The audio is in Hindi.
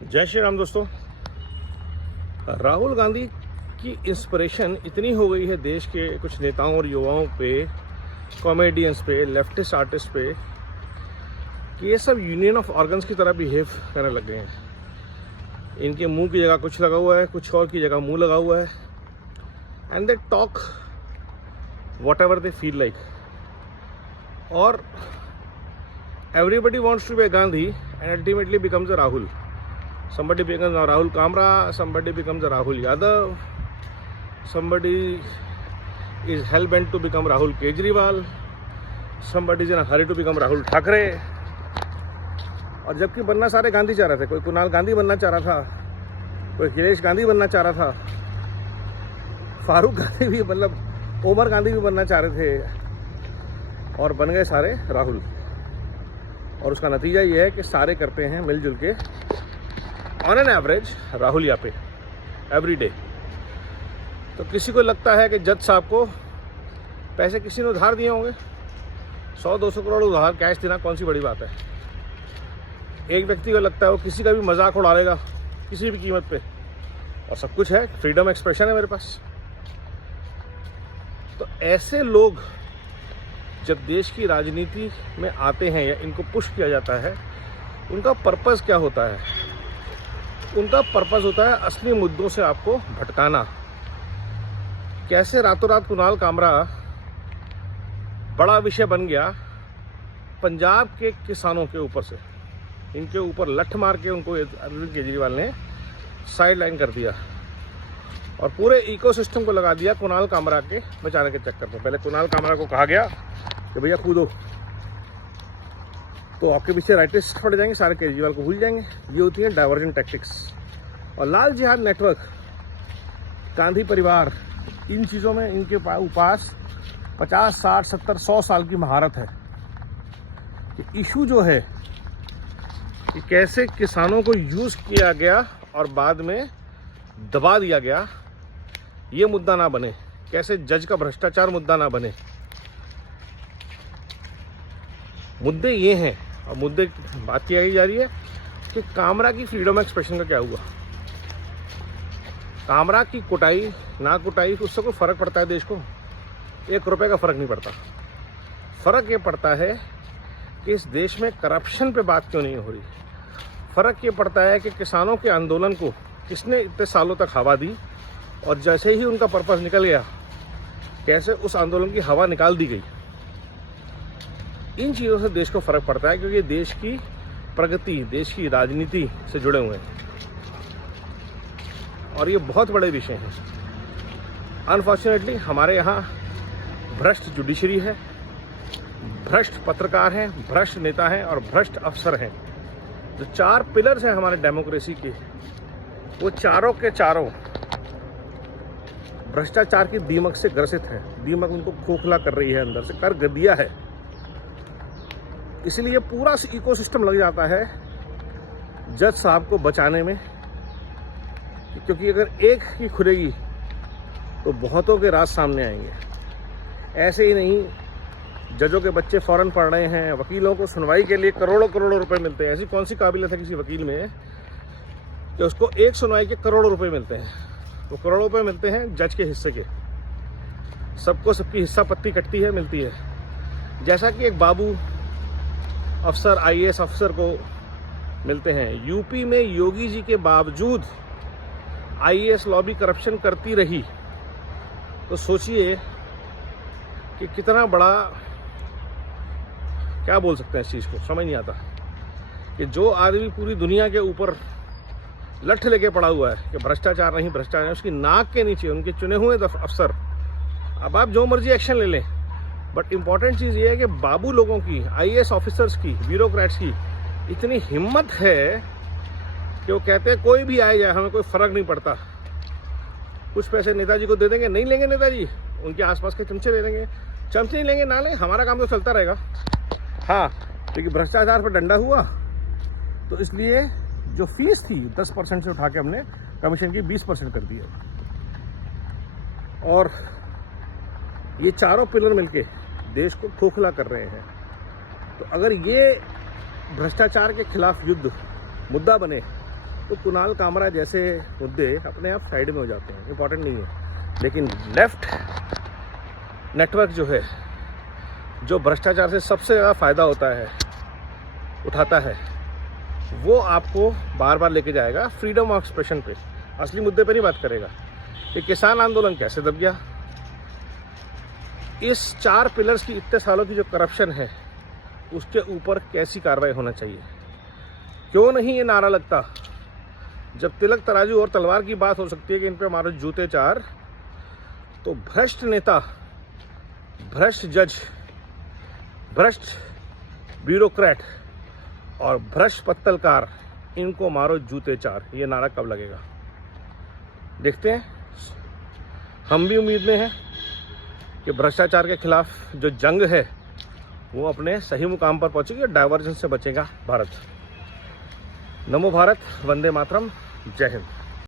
जय श्री राम दोस्तों। राहुल गांधी की इंस्पिरेशन इतनी हो गई है देश के कुछ नेताओं और युवाओं पे, कॉमेडियंस पे, लेफ्टिस्ट आर्टिस्ट पे, कि ये सब यूनियन ऑफ ऑर्गन्स की तरह बिहेव करने लग गए हैं। इनके मुंह की जगह कुछ लगा हुआ है, कुछ और की जगह मुंह लगा हुआ है, and they talk what ever they feel like. और everybody wants to be a Gandhi and ultimately becomes a Rahul. Somebody becomes a Rahul Kamra, somebody becomes a Rahul Yadav, somebody is hell bent to become Rahul Kejriwal, somebody is in a hurry to become Rahul Thakre. और जबकि बनना सारे गांधी चाह रहे थे। कोई कुणाल गांधी बनना चाह रहा था, कोई अखिलेश गांधी बनना चाह रहा था, फारूक गांधी भी, मतलब उमर गांधी भी बनना चाह रहे थे, और बन गए सारे राहुल। और उसका नतीजा ये है कि सारे करते हैं मिलजुल के ऑन एन एवरेज राहुल यापे एवरी डे। तो किसी को लगता है कि जज साहब को पैसे किसी ने उधार दिए होंगे, 100-200 करोड़ उधार कैश देना कौन सी बड़ी बात है। एक व्यक्ति को लगता है वो किसी का भी मजाक उड़ा लेगा किसी भी कीमत पे, और सब कुछ है, फ्रीडम एक्सप्रेशन है मेरे पास। तो ऐसे लोग जब देश की राजनीति में आते हैं या इनको पुश किया जाता है, उनका पर्पस क्या होता है? उनका पर्पस होता है असली मुद्दों से आपको भटकाना। कैसे रातों रात कुणाल कामरा बड़ा विषय बन गया पंजाब के किसानों के ऊपर से, इनके ऊपर लठ मार के उनको अरविंद केजरीवाल ने साइड लाइन कर दिया और पूरे इकोसिस्टम को लगा दिया कुणाल कामरा के बचाने के चक्कर में। पहले कुणाल कामरा को कहा गया कि भैया कूदो, तो आपके पीछे राइटिस्ट पड़ जाएंगे, सारे केजरीवाल को भूल जाएंगे। ये होती है डाइवर्जन टैक्टिक्स। और लाल जिहाद नेटवर्क, गांधी परिवार, इन चीज़ों में इनके पास 50, 60, 70, 100 साल की महारत है। कि इशू जो है कि कैसे किसानों को यूज़ किया गया और बाद में दबा दिया गया, ये मुद्दा ना बने। कैसे जज का भ्रष्टाचार मुद्दा ना बने। मुद्दे ये हैं, और मुद्दे बात की जा रही है कि कामरा की फ्रीडम एक्सप्रेशन का क्या हुआ। कामरा की कुटाई ना कुटाई उससे कोई फर्क पड़ता है देश को? 1 रुपए का फर्क नहीं पड़ता। फर्क ये पड़ता है कि इस देश में करप्शन पे बात क्यों नहीं हो रही। फर्क ये पड़ता है कि किसानों के आंदोलन को किसने इतने सालों तक हवा दी, और जैसे ही उनका पर्पस निकल गया कैसे उस आंदोलन की हवा निकाल दी गई। इन चीज़ों से देश को फर्क पड़ता है, क्योंकि देश की प्रगति, देश की राजनीति से जुड़े हुए हैं और ये बहुत बड़े विषय हैं। अनफॉर्चुनेटली हमारे यहाँ भ्रष्ट जुडिशरी है, भ्रष्ट पत्रकार हैं, भ्रष्ट नेता हैं और भ्रष्ट अफसर हैं। जो 4 पिलर्स हैं हमारे डेमोक्रेसी के, वो चारों के चारों भ्रष्टाचार की दीमक से ग्रसित हैं। दीमक उनको खोखला कर रही है, अंदर से कर दिया है। इसलिए पूरा इकोसिस्टम लग जाता है जज साहब को बचाने में, क्योंकि अगर एक की खुलेगी तो बहुतों के राज सामने आएंगे। ऐसे ही नहीं, जजों के बच्चे फौरन पढ़ रहे हैं, वकीलों को सुनवाई के लिए करोड़ों करोड़ों रुपए मिलते हैं। ऐसी कौन सी काबिलियत है किसी वकील में कि उसको एक सुनवाई के करोड़ों रुपए मिलते हैं? वो करोड़ों रुपए मिलते हैं जज के हिस्से के। सबको सबकी हिस्सा पत्ती कटती है, मिलती है। जैसा कि एक बाबू अफसर, IAS अफसर को मिलते हैं। यूपी में योगी जी के बावजूद IAS लॉबी करप्शन करती रही, तो सोचिए कि कितना बड़ा, क्या बोल सकते हैं इस चीज़ को, समझ नहीं आता कि जो आदमी पूरी दुनिया के ऊपर लठ लेके पड़ा हुआ है कि भ्रष्टाचार नहीं, भ्रष्टाचार नहीं, उसकी नाक के नीचे उनके चुने हुए अफसर, अब आप जो मर्जी एक्शन ले लें, बट इम्पॉर्टेंट चीज़ ये है कि बाबू लोगों की, IAS ऑफिसर्स की, ब्यूरोक्रेट्स की इतनी हिम्मत है कि वो कहते हैं कोई भी आए जाए हमें कोई फ़र्क नहीं पड़ता। कुछ पैसे नेताजी को दे देंगे, नहीं लेंगे नेताजी, उनके आसपास के चमचे दे देंगे, चमचे नहीं लेंगे ना लें, हमारा काम तो चलता रहेगा। हाँ, क्योंकि भ्रष्टाचार पर डंडा हुआ तो इसलिए जो फीस थी 10% से उठा के हमने कमीशन की 20% कर दी है। और ये चारों पिलर मिलके देश को खोखला कर रहे हैं। तो अगर ये भ्रष्टाचार के खिलाफ युद्ध मुद्दा बने तो कुणाल कामरा जैसे मुद्दे अपने आप साइड में हो जाते हैं, इम्पोर्टेंट नहीं है। लेकिन लेफ्ट नेटवर्क जो है, जो भ्रष्टाचार से सबसे ज़्यादा फायदा होता है, उठाता है, वो आपको बार बार लेके जाएगा फ्रीडम ऑफ एक्सप्रेशन पे, असली मुद्दे पे नहीं बात करेगा कि किसान आंदोलन कैसे दब गया। इस 4 पिलर्स की इतने सालों की जो करप्शन है उसके ऊपर कैसी कार्रवाई होना चाहिए। क्यों नहीं ये नारा लगता, जब तिलक तराजू और तलवार की बात हो सकती है कि इन पे मारो जूते 4, तो भ्रष्ट नेता, भ्रष्ट जज, भ्रष्ट ब्यूरोक्रेट और भ्रष्ट पत्तलकार, इनको मारो जूते 4, ये नारा कब लगेगा देखते हैं। हम भी उम्मीद में हैं कि भ्रष्टाचार के खिलाफ जो जंग है वो अपने सही मुकाम पर पहुंचेगी और डाइवर्जन से बचेगा भारत। नमो भारत, वंदे मातरम, जय हिंद।